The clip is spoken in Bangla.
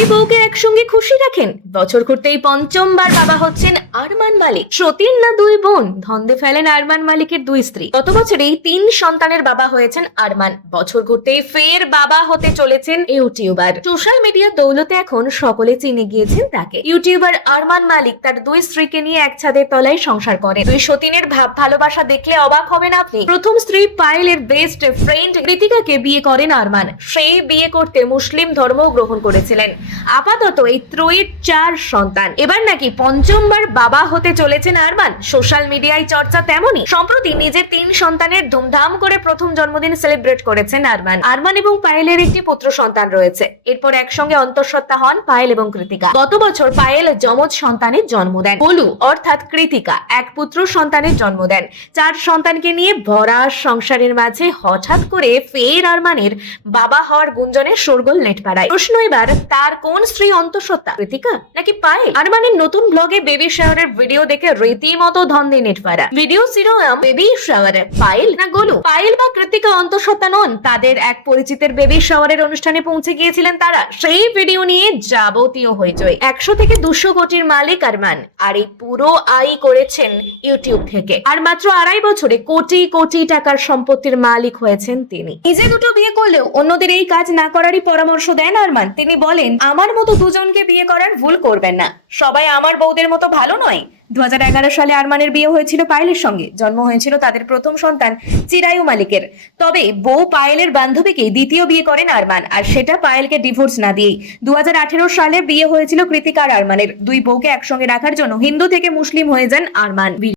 দুই বউকে একসঙ্গে খুশি রাখেন। বছর ঘুরতেই পঞ্চমবার বাবা হচ্ছেন আরমান মালিক। সতীন না দুই বোন, ধন্দে ফেলেন আরমান মালিকের দুই স্ত্রী। গত বছরেই 3 সন্তানের বাবা হয়েছেন আরমান। বছর ঘুরতেই ফের বাবা হতে চলেছেন ইউটিউবার। সোশ্যাল মিডিয়ার দৌলতে এখন সকলে চিনে গিয়েছেন তাকে। ইউটিউবার আরমান মালিক তার দুই স্ত্রীকে নিয়ে এক ছাদের তলায় সংসার করেন। দুই সতীনের ভালোবাসা দেখলে অবাক হবেন আপনি। প্রথম স্ত্রী পায়েলের বেস্ট ফ্রেন্ড কৃতিকাকে বিয়ে করেন আরমান। সেই বিয়ে করতে মুসলিম ধর্ম গ্রহণ করেছিলেন। আপাতত এই ত্রয়ীর 4 সন্তান। এবার নাকি পঞ্চমবার বাবা হতে চলেছেন আরমান। সোশ্যাল মিডিয়ায় চর্চা তেমনই। সম্প্রতি নিজের 3 সন্তানের ধুমধাম করে প্রথম জন্মদিন সেলিব্রেট করেছেন আরমান। আরমান এবং পায়েলের একটি পুত্র সন্তান রয়েছে। এরপর একসঙ্গে অন্তঃসত্ত্বা হন পায়েল এবং কৃতিকা। গত বছর পায়েল যমজ সন্তানের জন্ম দেন। বলু অর্থাৎ কৃতিকা এক পুত্র সন্তানের জন্ম দেন। 4 সন্তানকে নিয়ে ভরা সংসারের মাঝে হঠাৎ করে ফের আরমানের বাবা হওয়ার গুঞ্জনের শোরগোল নেটপাড়ায়। প্রশ্ন এবার, তার কোন স্ত্রী অন্তঃসত্ত্বা, কৃতিকা নাকি পায়েল? আরমানের নতুন ব্লগে বেবি শাওয়ারের ভিডিও দেখে রীতিমতো ধন্দে নেটপাড়া। ভিডিও শিরোনাম বেবি শাওয়ারে পায়েল না গোলু। পায়েল বা কৃতিকা অন্তঃসত্ত্বা নন। তাদের এক পরিচিতের বেবি শাওয়ারের অনুষ্ঠানে পৌঁছে গিয়েছিলেন তারা। সেই ভিডিও নিয়ে যাবতীয় হইচই। 100 থেকে 200 কোটির মালিক আরমান। আর এই পুরো আয় করেছেন ইউটিউব থেকে। আর মাত্র 2.5 বছরে কোটি কোটি টাকার সম্পত্তির মালিক হয়েছেন তিনি। নিজে দুটো বিয়ে করলেও অন্যদের এই কাজ না করারই পরামর্শ দেন আরমান। তিনি বলেন, আমার মতো দুজনকে বিয়ে করার ভুল করবেন না। সবাই আমার বউদের মতো ভালো নয়। 2011 সালে আরমানের বিয়ে হয়েছিল পায়েলের সঙ্গে। জন্ম হয়েছিল তাদের প্রথম সন্তান চিরায়ু মালিকের। তবে বউ পায়েলের বান্ধবীকে দ্বিতীয় বিয়ে করেন আরমান, আর সেটা পায়েলকে ডিভোর্স না দিয়েই। 2018 সালে বিয়ে হয়েছিল কৃতিকা আর আরমানের। দুই বউকে একসঙ্গে রাখার জন্য হিন্দু থেকে মুসলিম হয়ে যান আরমান।